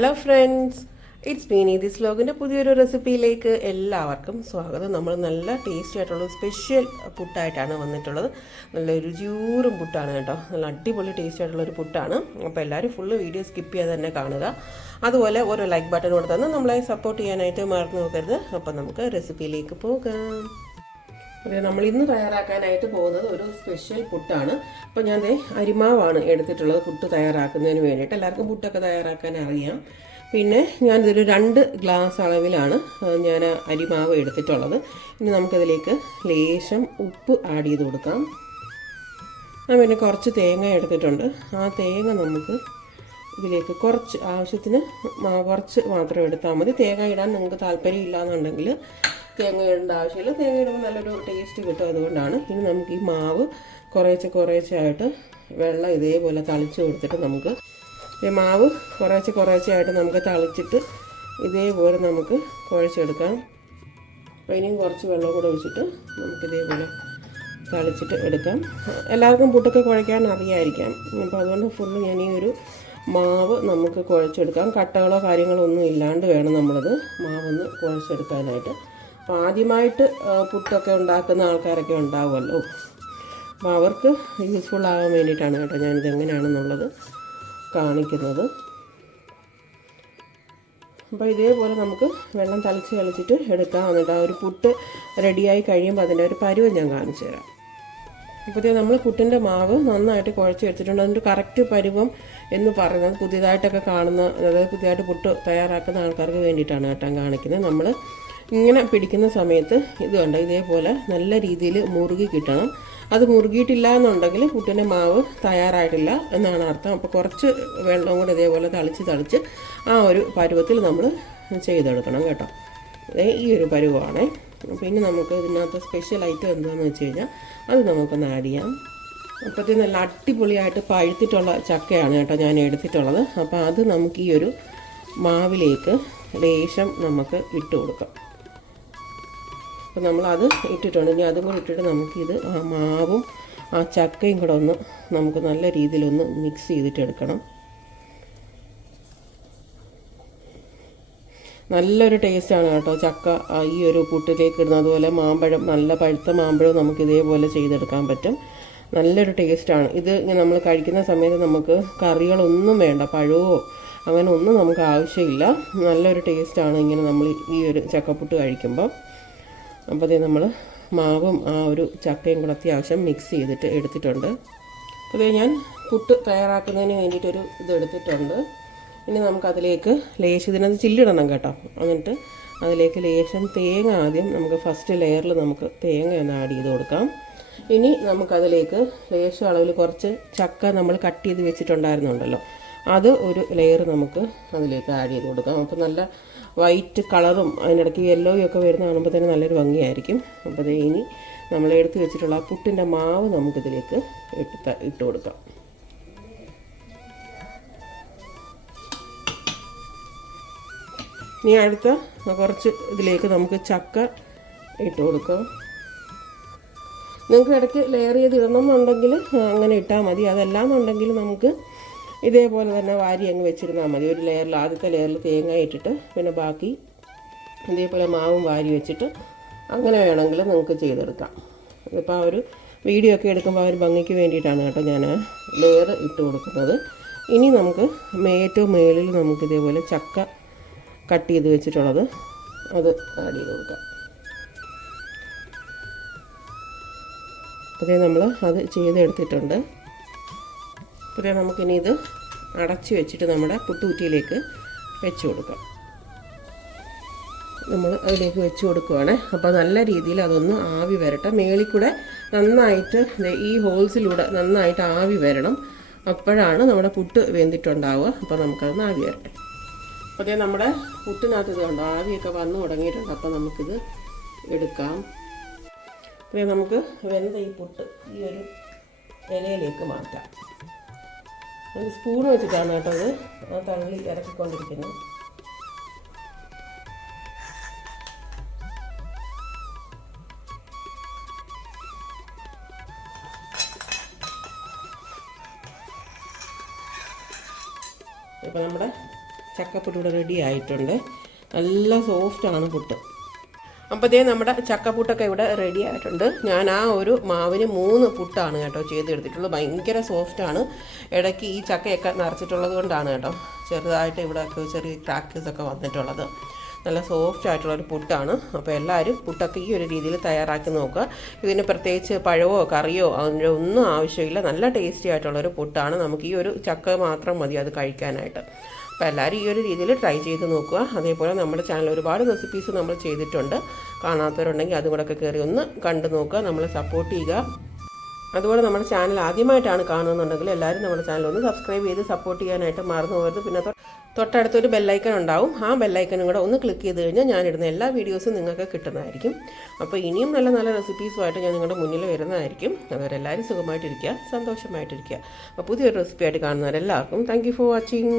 Hello friends it's Meeni this ലോഗിന്റെ പുതിയൊരു റെസിപ്പിയിലേക്ക് എല്ലാവർക്കും സ്വാഗതം. നമ്മൾ നല്ല ടേസ്റ്റി ആയിട്ടുള്ള സ്പെഷ്യൽ പുട്ടായിട്ടാണ് വന്നിട്ടുള്ളത്. നല്ല രുചിയൂറും പുട്ടാണ് കേട്ടോ. നല്ല അടിപൊളി ടേസ്റ്റി ആയിട്ടുള്ള ഒരു പുട്ടാണ്. അപ്പോൾ എല്ലാവരും ഫുള്ള് വീഡിയോ സ്കിപ്പ് ചെയ്യാതെ തന്നെ കാണുക. അതുപോലെ ഓരോ ലൈക്ക് ബട്ടൺ കൊടുത്ത് നമ്മളെ സപ്പോർട്ട് ചെയ്യാനായിട്ട് മറന്നു നോക്കരുത് അപ്പോൾ നമുക്ക് റെസിപ്പിയിലേക്ക് പോകാം. അതെ നമ്മൾ ഇന്ന് തയ്യാറാക്കാനായിട്ട് പോകുന്നത് ഒരു സ്പെഷ്യൽ പുട്ടാണ്. അപ്പോൾ ഞാൻ അരിമാവാണ് എടുത്തിട്ടുള്ളത് പുട്ട് തയ്യാറാക്കുന്നതിന് വേണ്ടിയിട്ട്. എല്ലാവർക്കും പുട്ടൊക്കെ തയ്യാറാക്കാൻ അറിയാം. പിന്നെ ഞാനിതൊരു രണ്ട് ഗ്ലാസ് അളവിലാണ് ഞാൻ അരിമാവ് എടുത്തിട്ടുള്ളത്. ഇനി നമുക്കതിലേക്ക് ലേശം ഉപ്പ് ആഡ് ചെയ്ത് കൊടുക്കാം. ആ പിന്നെ കുറച്ച് തേങ്ങ എടുത്തിട്ടുണ്ട്. ആ തേങ്ങ നമുക്ക് ഇതിലേക്ക് കുറച്ച് ആവശ്യത്തിന് കുറച്ച് മാത്രം എടുത്താൽ മതി. തേങ്ങ ഇടാൻ നിങ്ങൾക്ക് താല്പര്യം ഇല്ലാന്നുണ്ടെങ്കിൽ തേങ്ങ ഇടേണ്ട ആവശ്യമില്ല. തേങ്ങ ഇടുമ്പോൾ നല്ലൊരു ടേസ്റ്റ് കിട്ടും. അതുകൊണ്ടാണ് ഇനി നമുക്ക് ഈ മാവ് കുറേശ്ശെ കുറേശ്ശെ ആയിട്ട് വെള്ളം ഇതേപോലെ തളിച്ച് കൊടുത്തിട്ട് നമുക്ക് ഈ മാവ് കുറേശ്ശെ കുറേശ്ശെ നമുക്ക് തളിച്ചിട്ട് ഇതേപോലെ നമുക്ക് കുഴച്ചെടുക്കാം. അപ്പോൾ ഇനിയും കുറച്ച് വെള്ളം കൂടെ ഒഴിച്ചിട്ട് നമുക്ക് ഇതേപോലെ തളിച്ചിട്ട് എടുക്കാം. എല്ലാവർക്കും പുട്ടൊക്കെ കുഴയ്ക്കാൻ അറിയായിരിക്കാം. അപ്പോൾ അതുകൊണ്ട് ഫുള്ള് ഞാൻ ഈ ഒരു മാവ് നമുക്ക് കുഴച്ചെടുക്കാം. കട്ടകളോ കാര്യങ്ങളോ ഒന്നും ഇല്ലാണ്ട് വേണം നമ്മളത് മാവൊന്ന് കുഴച്ചെടുക്കാനായിട്ട്. അപ്പോൾ ആദ്യമായിട്ട് പുട്ടൊക്കെ ഉണ്ടാക്കുന്ന ആൾക്കാരൊക്കെ ഉണ്ടാവുമല്ലോ. അപ്പോൾ അവർക്ക് യൂസ്ഫുൾ ആകാൻ വേണ്ടിയിട്ടാണ് കേട്ടോ ഞാനിത് എങ്ങനെയാണെന്നുള്ളത് കാണിക്കുന്നത്. അപ്പോൾ ഇതേപോലെ നമുക്ക് വെള്ളം തളിച്ച് കളിച്ചിട്ട് എടുക്കാം. എന്നിട്ട് ആ ഒരു പുട്ട് റെഡിയായി കഴിയുമ്പോൾ അതിന്റെ ഒരു പരുവം ഞാൻ കാണിച്ചു തരാം. ഇപ്പോഴത്തേ നമ്മൾ പുട്ടിന്റെ മാവ് നന്നായിട്ട് കുഴച്ച് വെച്ചിട്ടുണ്ട്. അതിന്റെ കറക്റ്റ് പരുവം എന്ന് പറയുന്നത് പുതിയതായിട്ടൊക്കെ കാണുന്ന അതായത് പുതിയതായിട്ട് പുട്ട് തയ്യാറാക്കുന്ന ആൾക്കാർക്ക് വേണ്ടിയിട്ടാണ് കേട്ടോ കാണിക്കുന്നത്. നമ്മൾ ഇങ്ങനെ പിടിക്കുന്ന സമയത്ത് ഇത് ഇതേപോലെ നല്ല രീതിയിൽ മുറുകി കിട്ടണം. അത് മുറുകിയിട്ടില്ല എന്നുണ്ടെങ്കിൽ പുട്ടിന്റെ മാവ് തയ്യാറായിട്ടില്ല എന്നാണ് അർത്ഥം. അപ്പോൾ കുറച്ച് വെള്ളം കൂടെ ഇതേപോലെ തളിച്ച് തളിച്ച് ആ ഒരു പരുവത്തിൽ നമ്മൾ ചെയ്തെടുക്കണം കേട്ടോ. ഈ ഒരു പരുവമാണേ പിന്നെ നമുക്ക് ഇതിനകത്ത് സ്പെഷ്യൽ ഐറ്റം എന്താണെന്ന് വെച്ച് കഴിഞ്ഞാൽ അത് നമുക്കൊന്ന് ആഡ് ചെയ്യാം. അപ്പോഴത്തേക്ക് നല്ല അടിപൊളിയായിട്ട് പഴുത്തിട്ടുള്ള ചക്കയാണ് കേട്ടോ ഞാൻ എടുത്തിട്ടുള്ളത്. അപ്പോൾ അത് നമുക്ക് ഈ ഒരു മാവിലേക്ക് ലേശം നമുക്ക് ഇട്ട് കൊടുക്കാം. അപ്പോൾ നമ്മളത് ഇട്ടിട്ടുണ്ട്. ഇനി അതും കൂടി ഇട്ടിട്ട് നമുക്കിത് ആ മാവും ആ ചക്കയും കൂടെ ഒന്ന് നമുക്ക് നല്ല രീതിയിലൊന്ന് മിക്സ് ചെയ്തിട്ട് എടുക്കണം നല്ലൊരു ടേസ്റ്റാണ് കേട്ടോ ചക്ക ഈ ഒരു കൂട്ടിലേക്ക് ഇടുന്ന അതുപോലെ മാമ്പഴം നല്ല പഴുത്ത മാമ്പഴം നമുക്ക് ഇതേപോലെ ചെയ്തെടുക്കാൻ പറ്റും. നല്ലൊരു ടേസ്റ്റാണ് ഇത് നമ്മൾ കഴിക്കുന്ന സമയത്ത് നമുക്ക് കറികളൊന്നും വേണ്ട പഴമോ അങ്ങനെ ഒന്നും നമുക്ക് ആവശ്യമില്ല. നല്ലൊരു ടേസ്റ്റാണ് ഇങ്ങനെ നമ്മൾ ഈ ഒരു ചക്കപ്പുട്ട് കഴിക്കുമ്പോൾ അപ്പോൾ അതേ നമ്മൾ മാവും ആ ഒരു ചക്കയും കൂടെ അത്യാവശ്യം മിക്സ് ചെയ്തിട്ട് എടുത്തിട്ടുണ്ട്. അതേ ഞാൻ പുട്ട് തയ്യാറാക്കുന്നതിന് വേണ്ടിയിട്ടൊരു ഇത് എടുത്തിട്ടുണ്ട്. ഇനി നമുക്കതിലേക്ക് ലേശം ഇതിനകത്ത് ചില്ലിടണം കേട്ടോ. എന്നിട്ട് അതിലേക്ക് ലേശം തേങ്ങ ആദ്യം നമുക്ക് ഫസ്റ്റ് ലെയറിൽ നമുക്ക് തേങ്ങ ഒന്ന് ആഡ് ചെയ്ത് കൊടുക്കാം. ഇനി നമുക്കതിലേക്ക് ലേശം അളവിൽ കുറച്ച് ചക്ക നമ്മൾ കട്ട് ചെയ്ത് വെച്ചിട്ടുണ്ടായിരുന്നുണ്ടല്ലോ. അത് ഒരു ലെയർ നമുക്ക് അതിലേക്ക് ആഡ് ചെയ്ത് കൊടുക്കാം. അപ്പോൾ നല്ല വൈറ്റ് കളറും അതിനിടയ്ക്ക് യെല്ലോയും ഒക്കെ വരുന്ന കാണുമ്പോൾ തന്നെ നല്ലൊരു ഭംഗിയായിരിക്കും. അപ്പോൾ അതേ ഇനി നമ്മൾ എടുത്തു വെച്ചിട്ടുള്ള ആ പുട്ടിന്റെ മാവ് നമുക്കിതിലേക്ക് ഇട്ട് ഇട്ട് കൊടുക്കാം. ഇനി അടുത്ത കുറച്ച് ഇതിലേക്ക് നമുക്ക് ചക്ക ഇട്ട് കൊടുക്കാം. നിങ്ങൾക്ക് ഇടയ്ക്ക് ലെയർ ചെയ്ത് ഇടണം എന്നുണ്ടെങ്കിൽ അങ്ങനെ ഇട്ടാൽ മതി. അതല്ലാന്നുണ്ടെങ്കിൽ നമുക്ക് ഇതേപോലെ തന്നെ വാരി അങ്ങ് വെച്ചിരുന്നാൽ മതി. ഒരു ലെയറിൽ ആദ്യത്തെ ലെയറിൽ തേങ്ങ ഇട്ടിട്ട് പിന്നെ ബാക്കി ഇതേപോലെ മാവും വാരി വെച്ചിട്ട് അങ്ങനെ വേണമെങ്കിൽ നിങ്ങൾക്ക് ചെയ്തെടുക്കാം. ഇപ്പോൾ ആ ഒരു വീഡിയോ ഒക്കെ എടുക്കുമ്പോൾ ആ ഒരു ഭംഗിക്ക് വേണ്ടിയിട്ടാണ് കേട്ടോ ഞാൻ ലെയർ ഇട്ട് കൊടുക്കുന്നത്. ഇനി നമുക്ക് ഏറ്റവും മേളിൽ നമുക്ക് ഇതേപോലെ ചക്ക കട്ട് ചെയ്ത് വെച്ചിട്ടുള്ളത് അത് ആഡ് ചെയ്ത് കൊടുക്കാം. അതേ നമ്മൾ അത് ചെയ്തെടുത്തിട്ടുണ്ട്. പിന്നെ നമുക്കിനി ഇത് അടച്ച് വെച്ചിട്ട് നമ്മുടെ പുട്ടുകുറ്റിയിലേക്ക് വെച്ച് കൊടുക്കാം. നമ്മൾ അതിലേക്ക് വെച്ച് കൊടുക്കുവാണ്. അപ്പോൾ നല്ല രീതിയിൽ അതൊന്ന് ആവി വരട്ടെ. മേളിൽ കൂടെ നന്നായിട്ട് ഈ ഹോൾസിലൂടെ നന്നായിട്ട് ആവി വരണം. അപ്പോഴാണ് നമ്മുടെ പുട്ട് വെന്തിട്ടുണ്ടാവുക. അപ്പോൾ നമുക്കതൊന്ന് ആവി വരട്ടെ. അപ്പോൾ അതേ നമ്മുടെ പുട്ടിനകത്ത് ഇതുണ്ട് ആവിയൊക്കെ വന്നു തുടങ്ങിയിട്ടുണ്ട്. അപ്പോൾ നമുക്കിത് എടുക്കാം. അപ്പോൾ നമുക്ക് വെന്ത ഈ പുട്ട് ഈ ഒരു ഇലയിലേക്ക് മാറ്റാം. ഒരു സ്പൂൺ വെച്ചിട്ടാണ് കേട്ടോ ഇത്. ആ തള്ളി ഇറക്കിക്കൊണ്ടിരിക്കുന്നത് ഇപ്പോൾ നമ്മുടെ ചക്കപ്പുട്ട് ഇവിടെ റെഡി ആയിട്ടുണ്ട്. നല്ല സോഫ്റ്റാണ് പുട്ട്. അപ്പോഴത്തേ നമ്മുടെ ചക്കപ്പുട്ടൊക്കെ ഇവിടെ റെഡി ആയിട്ടുണ്ട്. ഞാൻ ആ ഒരു മാവിന് മൂന്ന് പുട്ടാണ് കേട്ടോ ചെയ്തെടുത്തിട്ടുള്ളത്. ഭയങ്കര സോഫ്റ്റാണ് ഇടയ്ക്ക് ഈ ചക്കയൊക്കെ നിറച്ചിട്ടുള്ളത് കൊണ്ടാണ് കേട്ടോ ചെറുതായിട്ട് ഇവിടെ ചെറിയ ക്രാക്കേഴ്സ് ഒക്കെ വന്നിട്ടുള്ളത്. നല്ല സോഫ്റ്റ് ആയിട്ടുള്ള ഒരു പുട്ടാണ്. അപ്പോൾ എല്ലാവരും പുട്ടൊക്കെ ഈ ഒരു രീതിയിൽ തയ്യാറാക്കി നോക്കുക. ഇതിന് പ്രത്യേകിച്ച് പഴവോ കറിയോ അതിന്റെ ഒന്നും ആവശ്യമില്ല. നല്ല ടേസ്റ്റി ആയിട്ടുള്ളൊരു പുട്ടാണ്. നമുക്ക് ഈ ഒരു ചക്ക മാത്രം മതി അത് കഴിക്കാനായിട്ട്. അപ്പോൾ എല്ലാവരും ഈ ഒരു രീതിയിൽ ട്രൈ ചെയ്ത് നോക്കുക. അതേപോലെ നമ്മുടെ ചാനൽ ഒരുപാട് റെസിപ്പീസ് നമ്മൾ ചെയ്തിട്ടുണ്ട്. കാണാത്തവരുണ്ടെങ്കിൽ അതും കൂടെ ഒക്കെ കയറി ഒന്ന് കണ്ടു നോക്കുക. നമ്മളെ സപ്പോർട്ട് ചെയ്യുക. അതുപോലെ നമ്മുടെ ചാനൽ ആദ്യമായിട്ടാണ് കാണുന്നുണ്ടെങ്കിൽ എല്ലാവരും നമ്മുടെ ചാനൽ ഒന്ന് സബ്സ്ക്രൈബ് ചെയ്ത് സപ്പോർട്ട് ചെയ്യാനായിട്ട് മറന്നു പോകരുത്. പിന്നെ തൊട്ടടുത്തൊരു ബെല്ലൈക്കൺ ഉണ്ടാവും. ആ ബെല്ലൈക്കനും കൂടെ ഒന്ന് ക്ലിക്ക് ചെയ്ത് കഴിഞ്ഞാൽ ഞാനിടുന്ന എല്ലാ വീഡിയോസും നിങ്ങൾക്ക് കിട്ടുന്നതായിരിക്കും. അപ്പോൾ ഇനിയും നല്ല നല്ല റെസിപ്പീസുമായിട്ട് ഞാൻ നിങ്ങളുടെ മുന്നിൽ വരുന്നതായിരിക്കും. അതുവരെ എല്ലാവരും സുഖമായിട്ടിരിക്കുക സന്തോഷമായിട്ടിരിക്കുക. അപ്പോൾ പുതിയൊരു റെസിപ്പി ആയിട്ട് കാണുന്നവരെല്ലാവർക്കും താങ്ക് ഫോർ വാച്ചിങ്